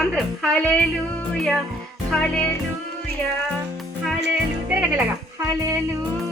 అందరూ hallelujah hallelujah హలేలు తిరగండి ఇలాగా హలేలుయా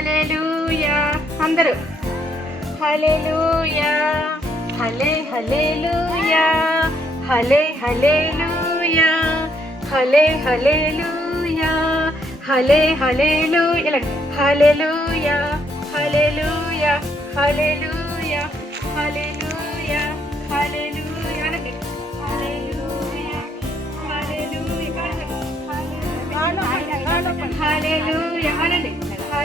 హలేలుయా అందరూ. హలేలుయా హలే హలేలుయా హలే హలేలుయా హలే హలేలుయా హలే హలేలు ఇలా. Hallelujah hallelujah hallelujah hallelujah hallelujah అనకి hallelujah hallelujah hallelujah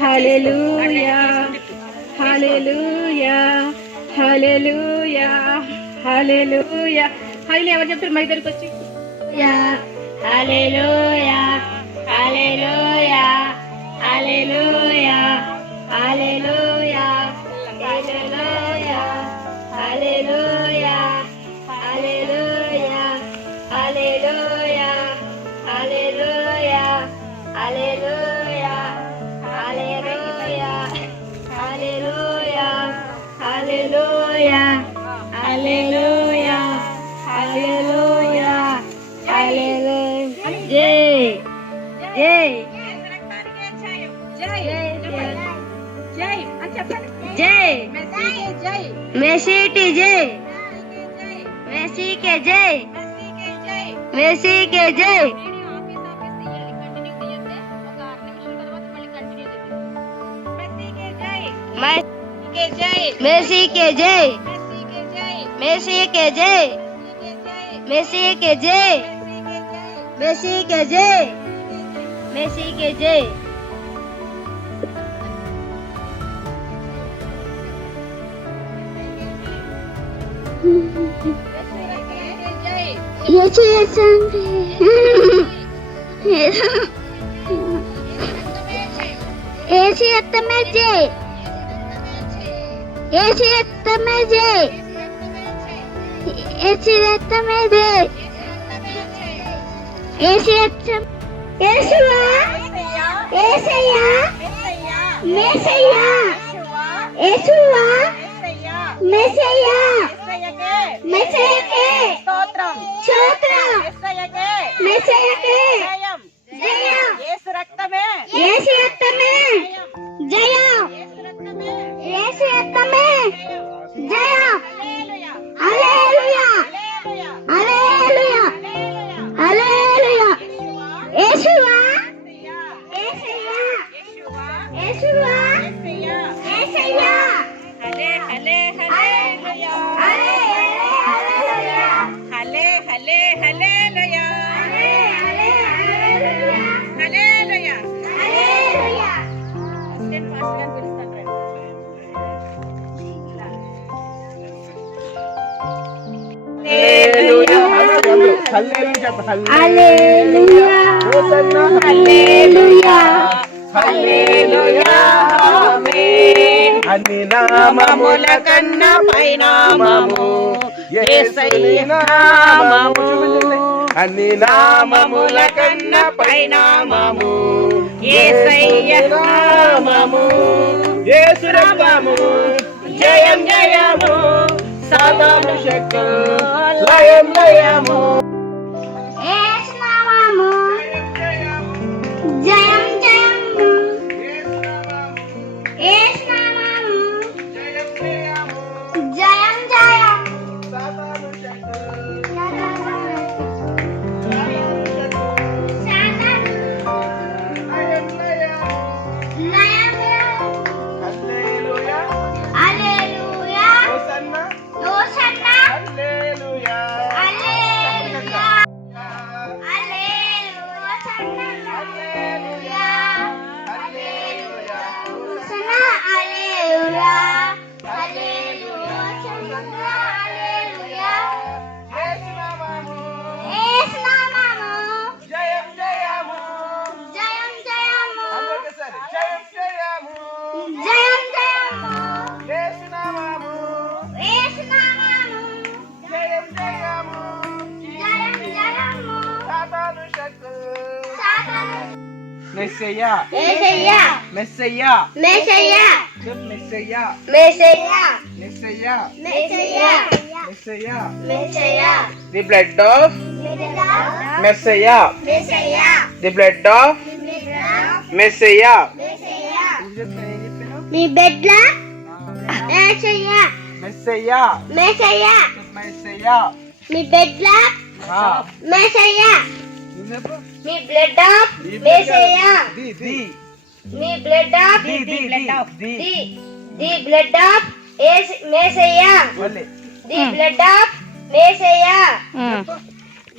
hallelujah hallelujah hallelujah hallelujah హైలు ఎవరు చెప్తారు? మా దగ్గరికి వచ్చి. హలెలుయా హలెలుయా హలెలుయా హలెలుయా जय మెస్సీ కే జై మెస్సీ కే జై మెస్సీ కే జై మెస్సీ కే జై మెస్సీ కే జై మెస్సీ కే జై ఏసీ ఎత్తమే జై ఏసీ ఎత్తమే జై ఏసీ ఎత్తమే జై ఏసీ ఎత్తం ఏసయ్యా ఏసయ్యా మేసయ్యా ఏసువా మేసయ్యా మెసయ్యకే స్తోత్రం. స్తోత్రం. యేసయ్యకే మెసయ్యకే జయం. జయం. యేసు రక్తమే. యేసు ఎత్తమే జయం. యేసు రక్తమే. యేసు ఎత్తమే జయం. హల్లెలూయా. హల్లెలూయా. అన్ని నామముల కన్నా పైనామము. నామము. జయం జయము. సాతాను శక్తులు లయం లయము. మెస్సయ్యా మెస్సయ్యా మెస్సయ్యా చెప్పు Messiah Messiah Messiah Messiah Messiah Messiah the blood of Messiah Messiah the blood of Messiah me బెడ్ల Messiah Messiah Messiah Messiah Messiah me of Messiah me blood of the the the the the blood of Messiah మళ్ళీ the blood of Messiah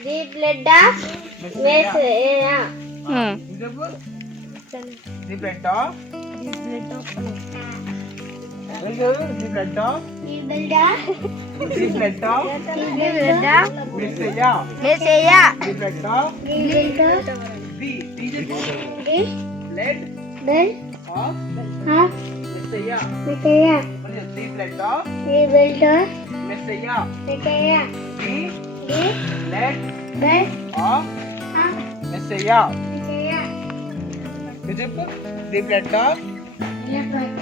the blood of Messiah చెప్పు the blood of the blood of the blood of the blood of the blood of Messiah Messiah the blood of the blood of the the చెప్పు the blood blood of of Messiah Messiah మళ్ళీ the blood of the blood of Messiah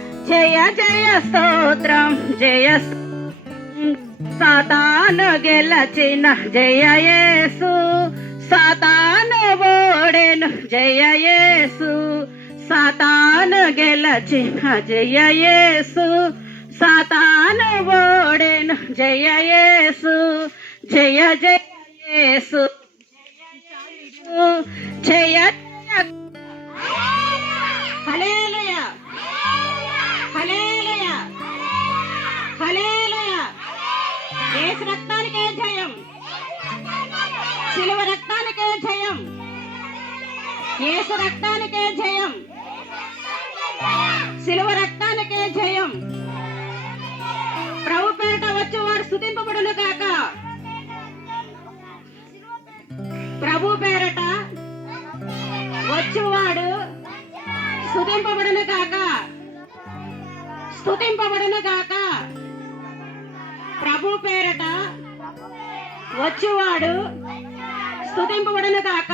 జయ జయ స్తోత్రం జయ సాతాను గెలచిన జయ యేసు సాతాను ఓడెను జయ యేసు సాతాను గెలచిన జయ యేసు సాతాను ఓడెను జయ యేసు జయ జయ యేసు జయ జయ హల్లెలూయా హల్లెలూయా హల్లెలూయా. యేసు రక్తానికే జయం. శిలువ రక్తానికే జయం. యేసు రక్తానికే జయం. శిలువ రక్తానికే జయం. ప్రభు పేరిట వచ్చి వారు స్థుతింపబడును కాక ప్రభు పేరట వచ్చువాడు స్థుతింపబడును కాక స్థుతింపబడును కాక ప్రభు పేరట వచ్చేవాడు. స్థుతింపబడను కాక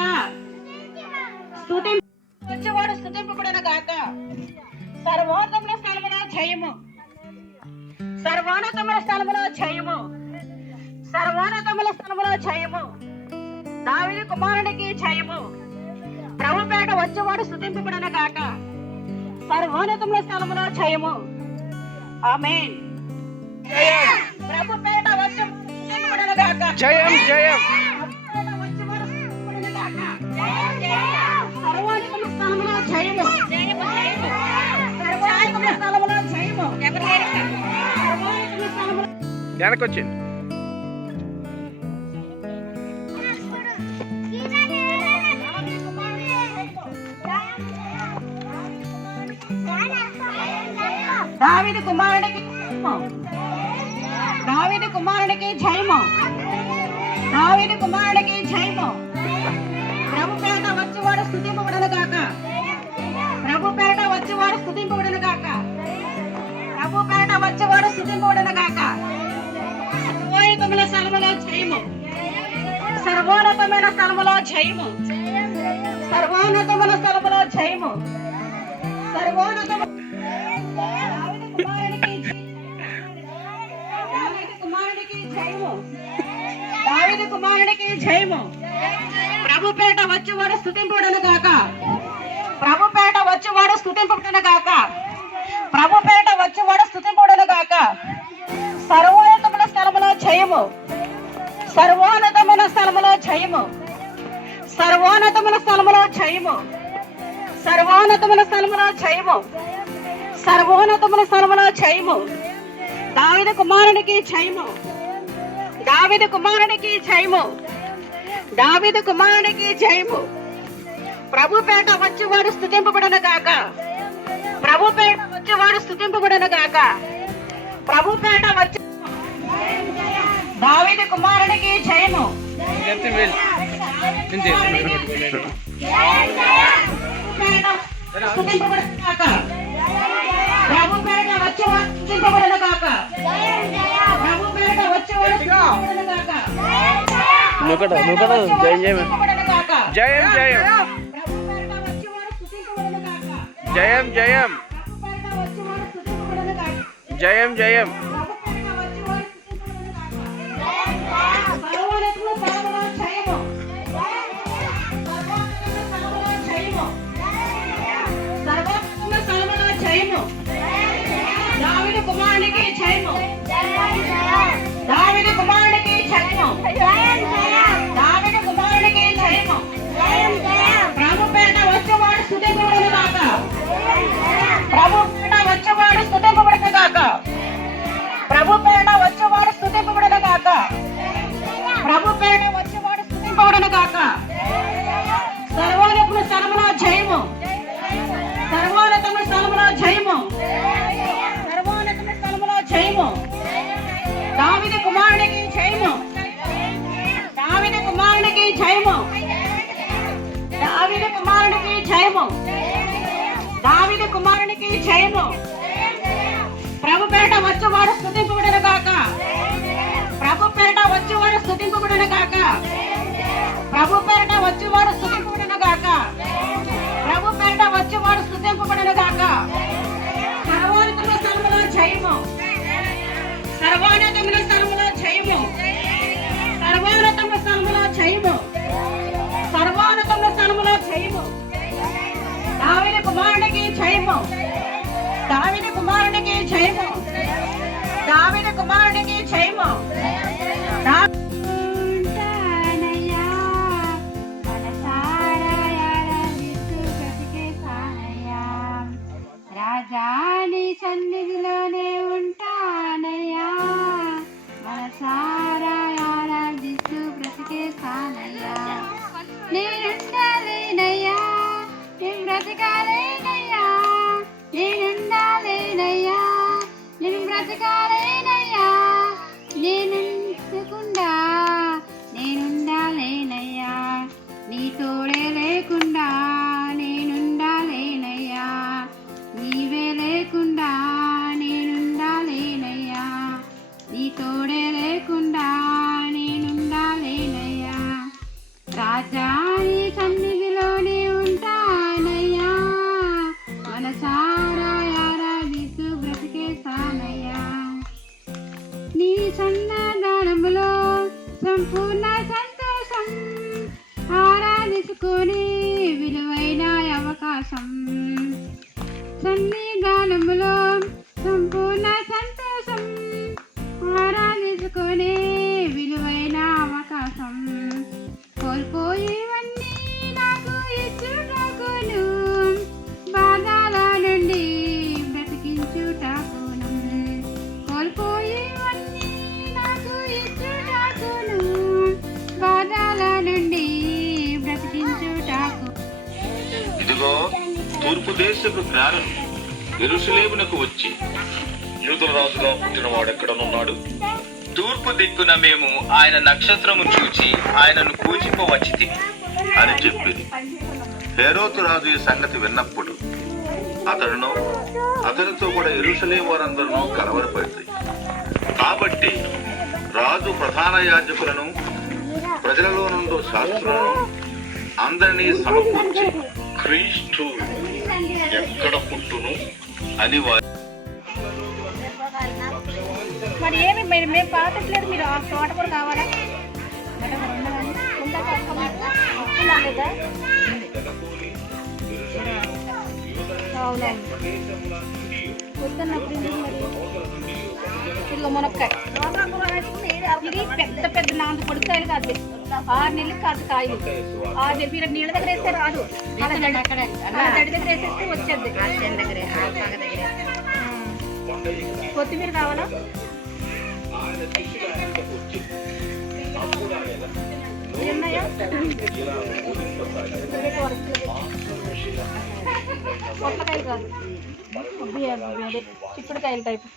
స్థుతింప వచ్చేవాడు స్థుతింపబడను కాక సర్వోన్నతముల స్థలమున జయము. సర్వోన్నతముల స్థలములో జయము. సర్వోన్నతముల స్థలములో జయము. దావిని కుమారునికి జయము. ప్రభుపేట వచ్చేవాడు స్థుతింపబడను కాక సర్వోన్నతముల స్థలములో జయము. ఆమెన్. జయం జయం. దావిది కుమారుడికి జయము. కుమారుడికి జయము. దావిది కుమారుడికి జయము. ప్రభు పేట వచ్చేవాడు స్థుతింపబడను కాక ప్రభు పేట వచ్చేవాడు స్థుతింపబడను కాక ప్రభు పేట వచ్చేవాడు స్థుతింపబడను కాక సర్వోన్నతమైన స్థలములో జయము. సర్వోన్నతమైన స్థలములో జయము. సర్వోన్నతమైన స్థలములో జయము. సర్వోన్నతమైన కుమారుడికి జయము. కుమారుడికి కుమారునికి జయము. ప్రభుపేట వచ్చేవాడు స్థుతింపుడును కాక ప్రభు ప్రభుపేట వచ్చేవాడు స్థుతింపుడును కాక ప్రభు ప్రభుపేట వచ్చేవాడు స్థుతింపబడను కాక సర్వోన్నతమైన స్థలములో జయము. సర్వోన్నతమైన స్థలములో జయము. సర్వోన్నతమైన స్థలములో జయము. సర్వోన్నతమైన స్థలములో జయము. సర్వోన్నతమైన స్థలములో జయము. దావిద కుమారునికి జయము. దావిద కుమారునికి జయము. దావిద కుమారునికి జయము. ప్రభుపేట వచ్చేవాడు స్థుతింపబడను గాక. ప్రభుపేట వచ్చేవాడు స్థుతింపబడను గాక. ప్రభుపేట వచ్చే దావిద కుమారునికి జయము. గాక ప్రభుపేట వచ్చేవాడు స్థుతింపబడను గాక. ప్రభుపేట స్థుతింపబడను గాక నువ్వు నువ్వు జయం జయం జయం జయం జయం జయం జయం జయం కుమారునికి జయము. దావీదు కుమారునికి జయము దావిది కుమారునికి జయము. ప్రభుపేట వచ్చేవాడు స్థుతింపబడిన గాక. ప్రభుపేట వచ్చేవాడు స్థుతింపబడిన గాక. దావిని కుమారునికి జయము దావిని కుమారునికి జయము దేశపు జ్ఞానం ఎరుసలేమునకు వచ్చి యూదుల రాజుగా పుట్టినవాడు ఎక్కడనున్నాడు తూర్పు దిక్కున మేము ఆయన నక్షత్రము చూచి ఆయనను పూజింపవచ్చి అని చెప్పింది హేరోతు రాజు ఈ సంగతి విన్నప్పుడు అతడును అతనితో కూడా ఎరుసలేం వారందరూ కలవరపడింది కాబట్టి రాజు ప్రధాన యాజకులను ప్రజలలో నుండి శాస్త్రులను అందరినీ సమకూర్చి క్రీస్తు ఎక్కడ పుట్టును అని వారు మరి ఏమి మీరు మేము పాతట్లేదు మీరు ఆ తోట కూడా కావాలా ఉందా కనుక్కోమంటారా? ఉందా లేదా? అవునవును ఇదిగో మునక్కాయ. ఇది పెద్ద పెద్ద నాలుగు పొడికాయలు కాదు. ఆరు నెలలు కాదు కాయలు. ఆరు నెలలు మీరు నీళ్ళ దగ్గర వేస్తే రాదు. అలా. దగ్గర వేసేస్తే వచ్చేది. కొత్తిమీర కావాలా? పొట్లకాయలు కాదు. చిక్కుడుకాయలు టైపు.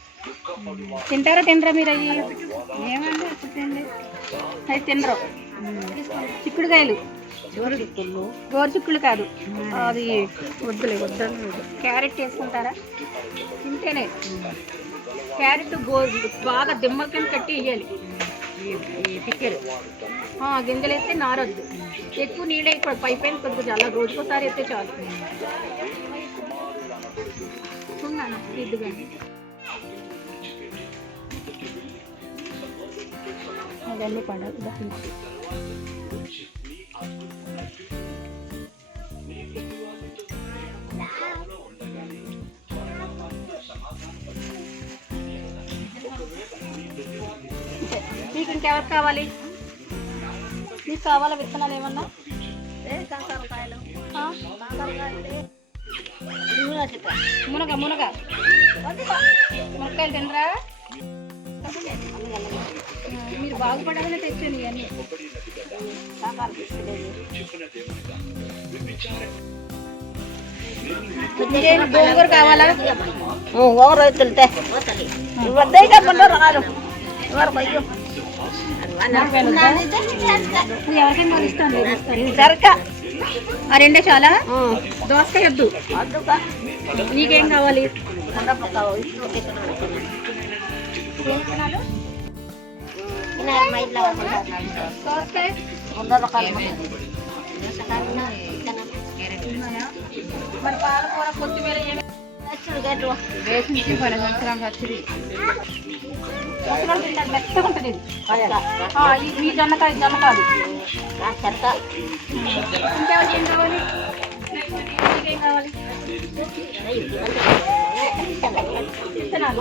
తింటారా తినరా మీరు అవి ఏమండి తిండి అవి తినరు. చిక్కుడుకాయలు. గోరు చిక్కుడు కాదు. అది వద్దులే వద్దు క్యారెట్ వేసుకుంటారా? తింటేనే. క్యారెట్ గోరు బాగా దిమ్మల కింద కట్టి వేయాలి. పిక్కలు. గింజలు వేస్తే నారొద్దు. ఎక్కువ నీళ్ళు వేయకూడదు. పై పైన కొద్దిగా అలా రోజుకోసారి అయితే చాలు. ఉన్నాను ఇదిగా అవన్నీ పండుగ మీకు ఇంకెవరు కావాలి? మీకు కావాలా విత్తనాలు ఏమన్నా? మునగ మునగ. మునక్కాయలు తినరా? మీరు బాగుపడాలని తెచ్చాను ఇవన్నీ. గోంగూర కావాలా? ఎవరికైనా ఇస్తాను సరక ఆ రెండే చాలా? దోసకాయ వద్దు. నీకేం కావాలి? దోసకాయ మరి పాలకూర కొత్తిమీర ఏమి ముసలోళ్ళు తింటారు, మెత్తగా ఉంటుంది ఇది. ఆ, ఈ- ఈ జొన్నకాయ జొన్న కాదు ఇంకెవరికి ఏం కావాలి ఇంకేం కావాలి విత్తనాలు.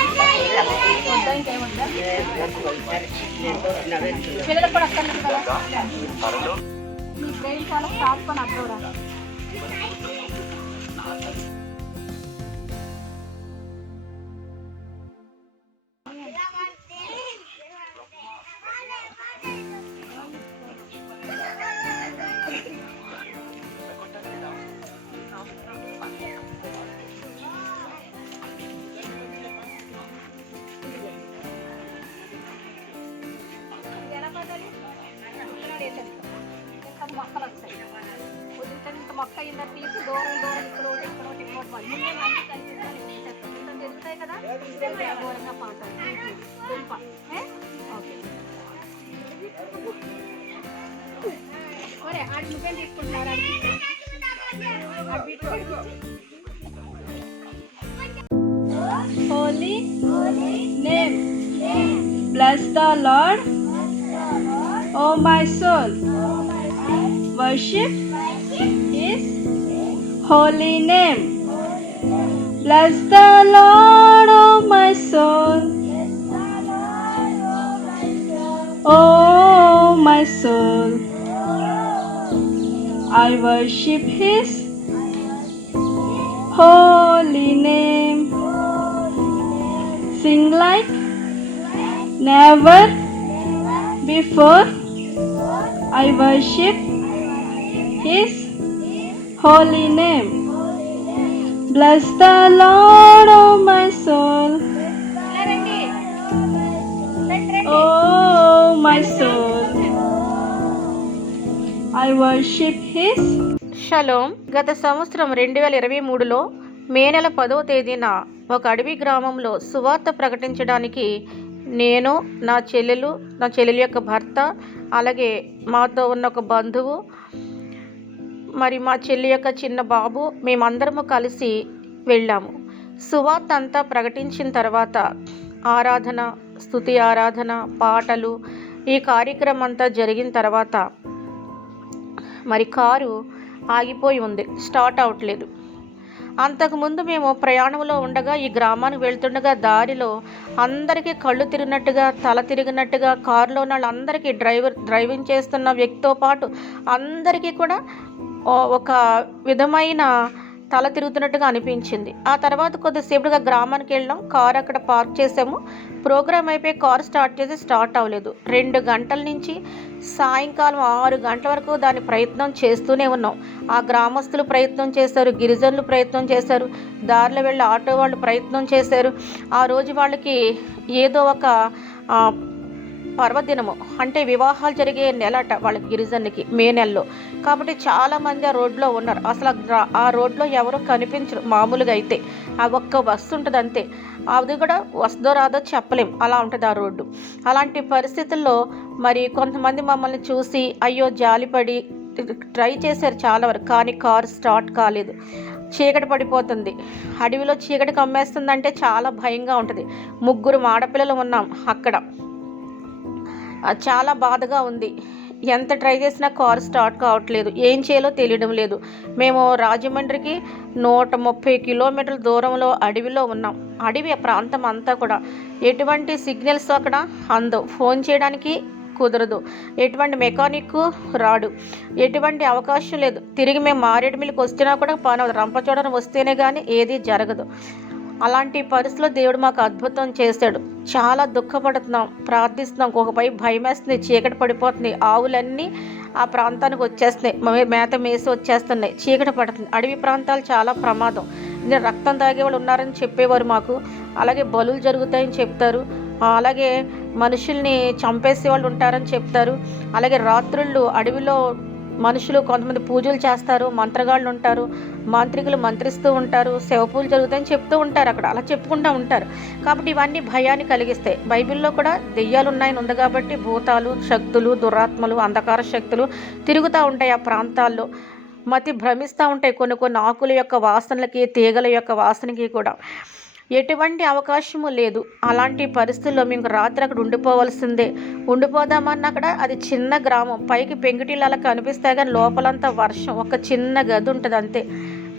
పిల్లలకు కూడా అక్కడ కదా? మీ బ్రెయిన్ చాలా షార్ప్ అని అక్కడ వదిలితే ఇంకా మొక్క అయిందా తీసి దూరం దూరం ఇక్కడ ఒకటి ఇక్కడ ఒకటి ఇక్కడ ఒకటి ముందే అన్ని కలిపిస్తాను వేసేస్తాం ఇంకా పెరుగుతాయి కదా? ఇంకా దూరంగా పాతాయి దుంప. ఏ? ఓకే. ఒరే ఆడి నువ్వేం తీసుకుంటున్నారు? ఆడికి ఆడి beetroot Holy name. Bless the Lord, O my soul. Worship. His holy name. Bless the Lord, oh my soul. Oh my soul. I worship His holy name. Sing like never before. I worship His holy name. Bless the Lord, oh my soul. Oh my soul. I worship His షలోం గత సంవత్సరం రెండు వేల ఇరవై మూడులో మే నెల పదో తేదీన ఒక అడవి గ్రామంలో సువార్త ప్రకటించడానికి నేను నా చెల్లెలు నా చెల్లెలు యొక్క భర్త అలాగే మాతో ఉన్న ఒక బంధువు మరి మా చెల్లి యొక్క చిన్న బాబు మేమందరము కలిసి వెళ్ళాము. సువార్త అంతా ప్రకటించిన తర్వాత ఆరాధన స్తుతి ఆరాధన పాటలు ఈ కార్యక్రమం అంతా జరిగిన తర్వాత మరి కారు ఆగిపోయి ఉంది స్టార్ట్ అవ్వట్లేదు అంతకుముందు మేము ప్రయాణంలో ఉండగా ఈ గ్రామానికి వెళ్తుండగా దారిలో అందరికీ కళ్ళు తిరిగినట్టుగా తల తిరిగినట్టుగా కారులో ఉన్న వాళ్ళందరికీ డ్రైవర్ డ్రైవింగ్ చేస్తున్న వ్యక్తితో పాటు అందరికీ కూడా ఒక విధమైన తల తిరుగుతున్నట్టుగా అనిపించింది. ఆ తర్వాత కొద్దిసేపుగా గ్రామానికి వెళ్ళాం కార్ అక్కడ పార్క్ చేసాము. ప్రోగ్రామ్ అయిపోయి కార్ స్టార్ట్ చేసి స్టార్ట్ అవ్వలేదు. రెండు గంటల నుంచి సాయంకాలం ఆరు గంటల వరకు దాని ప్రయత్నం చేస్తూనే ఉన్నాం. ఆ గ్రామస్తులు ప్రయత్నం చేశారు గిరిజనులు ప్రయత్నం చేశారు దారిలో వెళ్ళి ఆటో వాళ్ళు ప్రయత్నం చేశారు. ఆ రోజు వాళ్ళకి ఏదో ఒక పర్వదినము. అంటే వివాహాలు జరిగే నెలట వాళ్ళకి గిరిజనులకి మే నెలలో. కాబట్టి చాలామంది ఆ రోడ్లో ఉన్నారు. అసలు ఆ రోడ్లో ఎవరు కనిపించరు మామూలుగా అయితే. ఆ ఒక్క బస్సు ఉంటుంది అంతే అది కూడా వస్తుందో రాదో చెప్పలేం. అలా ఉంటుంది ఆ రోడ్డు. అలాంటి పరిస్థితుల్లో మరి కొంతమంది మమ్మల్ని చూసి అయ్యో జాలిపడి ట్రై చేశారు చాలా వరకు కానీ కారు స్టార్ట్ కాలేదు. చీకటి పడిపోతుంది. అడవిలో చీకటి కమ్మేస్తుందంటే చాలా భయంగా ఉంటుంది. ముగ్గురు ఆడపిల్లలు ఉన్నాం అక్కడ. చాలా బాధగా ఉంది. ఎంత ట్రై చేసినా కార్ స్టార్ట్ కావట్లేదు. ఏం చేయాలో తెలియడం లేదు. మేము రాజమండ్రికి నూట ముప్పై కిలోమీటర్ల దూరంలో అడవిలో ఉన్నాం. అడవి ప్రాంతం అంతా కూడా. ఎటువంటి సిగ్నల్స్ అక్కడ అందవు. ఫోన్ చేయడానికి కుదరదు. ఎటువంటి మెకానిక్ రాడు. ఎటువంటి అవకాశం లేదు. తిరిగి మేము మారేడుమిల్లికి వస్తున్నా కూడా పని రంపచోడని వస్తేనే కానీ ఏది జరగదు. అలాంటి పరిస్థితిలో దేవుడు మాకు అద్భుతం చేశాడు. చాలా దుఃఖపడుతున్నాం ప్రార్థిస్తున్నాం. ఒకపై భయం వేస్తుంది చీకటి పడిపోతుంది. ఆవులన్నీ ఆ ప్రాంతానికి వచ్చేస్తున్నాయి. మేత మేసి వచ్చేస్తున్నాయి. చీకటి పడుతుంది. అడవి ప్రాంతాలు చాలా ప్రమాదం. నేను రక్తం తాగే వాళ్ళు ఉన్నారని చెప్పేవారు మాకు. అలాగే బలులు జరుగుతాయని చెప్తారు. అలాగే మనుషుల్ని చంపేసే వాళ్ళు ఉంటారని చెప్తారు. అలాగే రాత్రుళ్ళు అడవిలో మనుషులు కొంతమంది పూజలు చేస్తారు మంత్రగాళ్ళు ఉంటారు మాంత్రికులు మంత్రిస్తూ ఉంటారు శవపూజలు జరుగుతాయని చెప్తూ ఉంటారు అక్కడ. అలా చెప్పుకుంటూ ఉంటారు. కాబట్టి ఇవన్నీ భయాన్ని కలిగిస్తాయి. బైబిల్లో కూడా దెయ్యాలు ఉన్నాయని ఉంది కాబట్టి భూతాలు శక్తులు దురాత్మలు అంధకార శక్తులు తిరుగుతూ ఉంటాయి ఆ ప్రాంతాల్లో. మతి భ్రమిస్తూ ఉంటాయి కొన్ని కొన్ని ఆకుల యొక్క వాసనలకి తీగల యొక్క వాసనకి కూడా. ఎటువంటి అవకాశము లేదు. అలాంటి పరిస్థితుల్లో మేము రాత్రి అక్కడ ఉండిపోవాల్సిందే. ఉండిపోదామన్న అక్కడ అది చిన్న గ్రామం. పైకి పెంకుటిల్లు అలా కనిపిస్తాయి కానీ లోపలంతా వర్షం. ఒక చిన్న గది ఉంటుంది అంతే.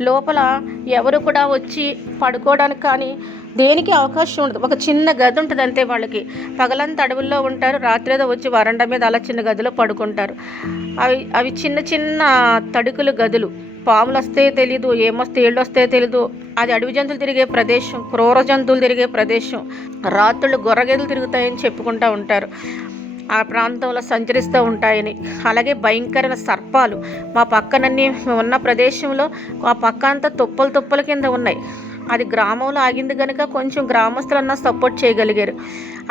లోపల ఎవరు కూడా వచ్చి పడుకోవడానికి కానీ దేనికి అవకాశం ఉండదు. ఒక చిన్న గది ఉంటుంది అంతే వాళ్ళకి. పగలంతా అడవుల్లో ఉంటారు. రాత్రి ఏదో వచ్చి వరండా మీద అలా చిన్న గదిలో పడుకుంటారు. అవి అవి చిన్న చిన్న తడుకులు గదులు. పాములు వస్తే తెలీదు ఏమొస్తే ఏళ్ళు వస్తే తెలీదు. అది అడవి జంతువులు తిరిగే ప్రదేశం క్రూర జంతువులు తిరిగే ప్రదేశం. రాత్రులు గొర్రెగేదలు తిరుగుతాయని చెప్పుకుంటూ ఉంటారు. ఆ ప్రాంతంలో సంచరిస్తూ ఉంటాయని. అలాగే భయంకరమైన సర్పాలు మా పక్కనన్నీ ఉన్న ప్రదేశంలో ఆ పక్క అంతా తుప్పలు తుప్పల కింద ఉన్నాయి. అది గ్రామంలో ఆగింది కనుక కొంచెం గ్రామస్తులన్నా సపోర్ట్ చేయగలిగారు.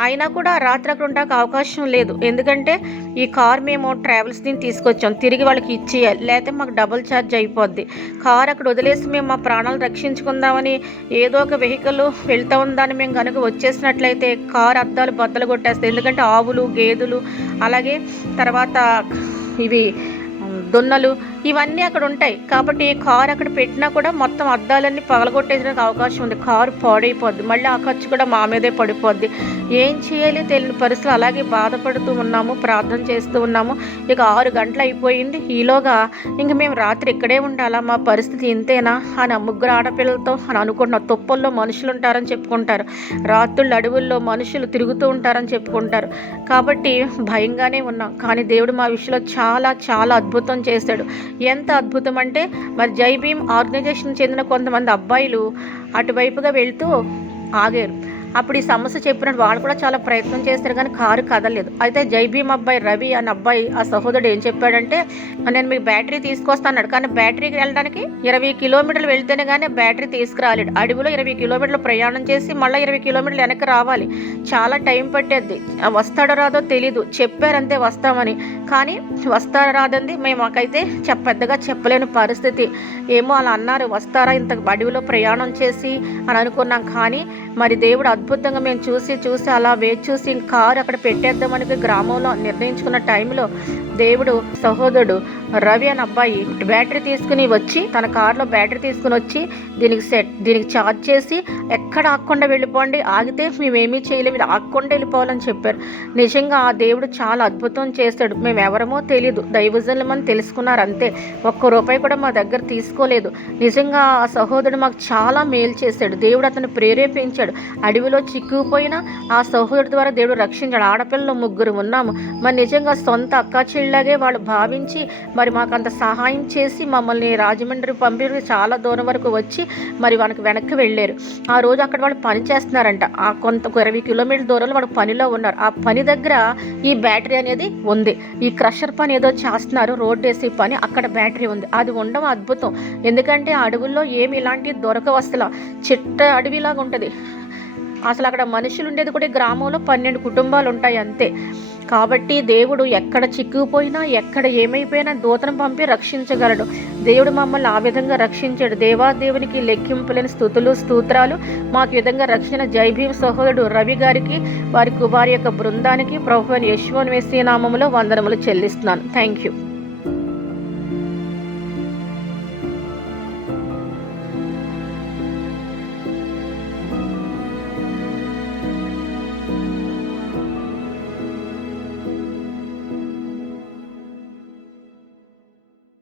అయినా కూడా రాత్రి అక్కడ ఉండడానికి అవకాశం లేదు. ఎందుకంటే ఈ కార్ మేము ట్రావెల్స్ తీసుకొచ్చాం. తిరిగి వాళ్ళకి ఇచ్చేయాలి. లేకపోతే మాకు డబుల్ ఛార్జ్ అయిపోద్ది. కార్ అక్కడ వదిలేసి మేము మా ప్రాణాలు రక్షించుకుందామని ఏదో ఒక వెహికల్ వెళ్తా ఉందని మేము కనుక వచ్చేసినట్లయితే కార్ అద్దాలు బద్దలు కొట్టేస్తాయి. ఎందుకంటే ఆవులు గేదెలు అలాగే తర్వాత ఇవి దున్నలు ఇవన్నీ అక్కడ ఉంటాయి. కాబట్టి కారు అక్కడ పెట్టినా కూడా మొత్తం అద్దాలన్నీ పగలగొట్టేసడానికి అవకాశం ఉంది. కారు పాడైపోద్ది. మళ్ళీ ఆ ఖర్చు కూడా మా మీదే పడిపోద్ది. ఏం చేయాలి తెలియని పరిస్థితులు అలాగే బాధపడుతూ ఉన్నాము ప్రార్థన చేస్తూ ఉన్నాము. ఇక ఆరు గంటలు అయిపోయింది. ఈలోగా ఇంక మేము రాత్రి ఇక్కడే ఉండాలా? మా పరిస్థితి ఇంతేనా? అని ముగ్గురు ఆడపిల్లలతో అని అనుకున్న తుప్పల్లో మనుషులు ఉంటారని చెప్పుకుంటారు. రాత్రుళ్ళు అడవుల్లో మనుషులు తిరుగుతూ ఉంటారని చెప్పుకుంటారు. కాబట్టి భయంగానే ఉన్నాం. కానీ దేవుడు మా విషయంలో చాలా చాలా అద్భుతం చేశాడు. ఎంత అద్భుతం అంటే మరి జై భీమ్ ఆర్గనైజేషన్ చెందిన కొంతమంది అబ్బాయిలు అటువైపుగా వెళ్తూ ఆగారు. అప్పుడు ఈ సమస్య చెప్పినట్టు వాళ్ళు కూడా చాలా ప్రయత్నం చేస్తారు కానీ కారు కదలేదు అయితే జై భీమ్ అబ్బాయి రవి అని అబ్బాయి ఆ సహోదరుడు ఏం చెప్పాడంటే నేను మీకు బ్యాటరీ తీసుకొస్తాను కానీ బ్యాటరీకి వెళ్ళడానికి ఇరవై కిలోమీటర్లు వెళ్తేనే కానీ బ్యాటరీ తీసుకురాలేడు అడవిలో ఇరవై కిలోమీటర్లు ప్రయాణం చేసి మళ్ళీ ఇరవై కిలోమీటర్లు వెనక్కి రావాలి. చాలా టైం పట్టేది వస్తాడో రాదో తెలీదు. చెప్పారంతే వస్తామని. కానీ వస్తారో రాదండి మేము మాకైతే పెద్దగా చెప్పలేని పరిస్థితి. ఏమో అలా అన్నారు. వస్తారా ఇంత అడవిలో ప్రయాణం చేసి అని అనుకున్నాం. కానీ మరి దేవుడు అద్భుతంగా మేము చూసి చూసి అలా వేచి చూసి ఇంక కారు అక్కడ పెట్టేద్దామని గ్రామంలో నిర్ణయించుకున్న టైంలో దేవుడు సహోదరుడు రవి అని అబ్బాయి బ్యాటరీ తీసుకుని వచ్చి తన కారులో బ్యాటరీ తీసుకుని వచ్చి దీనికి సెట్ దీనికి ఛార్జ్ చేసి ఎక్కడ ఆగకుండా వెళ్ళిపోండి ఆగితే మేమేమీ చేయలేము ఇది ఆగకుండా వెళ్ళిపోవాలని చెప్పారు. నిజంగా ఆ దేవుడు చాలా అద్భుతం చేశాడు మేము ఎవరమో తెలియదు దైవజనులమని తెలుసుకున్నారు అంతే. ఒక్క రూపాయి కూడా మా దగ్గర తీసుకోలేదు. నిజంగా ఆ సహోదరుడు మాకు చాలా మేలు చేశాడు. దేవుడు అతను ప్రేరేపించాడు. అడవిలో చిక్కుకుపోయినా ఆ సహోదరు ద్వారా దేవుడు రక్షించాడు. ఆడపిల్లలు ముగ్గురు ఉన్నాము. మరి నిజంగా సొంత అక్క చెల్లాగే వాళ్ళు భావించి మరి మాకు అంత సహాయం చేసి మమ్మల్ని రాజమండ్రి పంపి చాలా దూరం వరకు వచ్చి మరి వాళ్ళకి వెనక్కి వెళ్ళారు. ఆ రోజు అక్కడ వాళ్ళు పని చేస్తున్నారంట. ఆ కొంత ఇరవై కిలోమీటర్ల దూరంలో వాళ్ళు పనిలో ఉన్నారు. ఆ పని దగ్గర ఈ బ్యాటరీ అనేది ఉంది. ఈ క్రషర్ పని ఏదో చేస్తున్నారు. రోడ్ వేసే పని అక్కడ బ్యాటరీ ఉంది. అది ఉండడం అద్భుతం. ఎందుకంటే ఆ అడవుల్లో ఏమి ఇలాంటి దొరకవు చిట్ట అడవిలాగా ఉంటుంది. అసలు అక్కడ మనుషులు ఉండేది కూడా గ్రామంలో పన్నెండు కుటుంబాలు ఉంటాయి అంతే. కాబట్టి దేవుడు ఎక్కడ చిక్కుపోయినా ఎక్కడ ఏమైపోయినా దూతను పంపి రక్షించగలడు. దేవుడు మమ్మల్ని ఆ విధంగా రక్షించాడు. దేవాదేవునికి లెక్కింపులేని స్థుతులు స్తోత్రాలు మాకు విధంగా రక్షణ జైభీం సహోదరుడు రవి గారికి వారి కుమారి యొక్క బృందానికి ప్రభు యశ్వన్ వేసే నామములో వందనములు చెల్లిస్తున్నాను. Thank you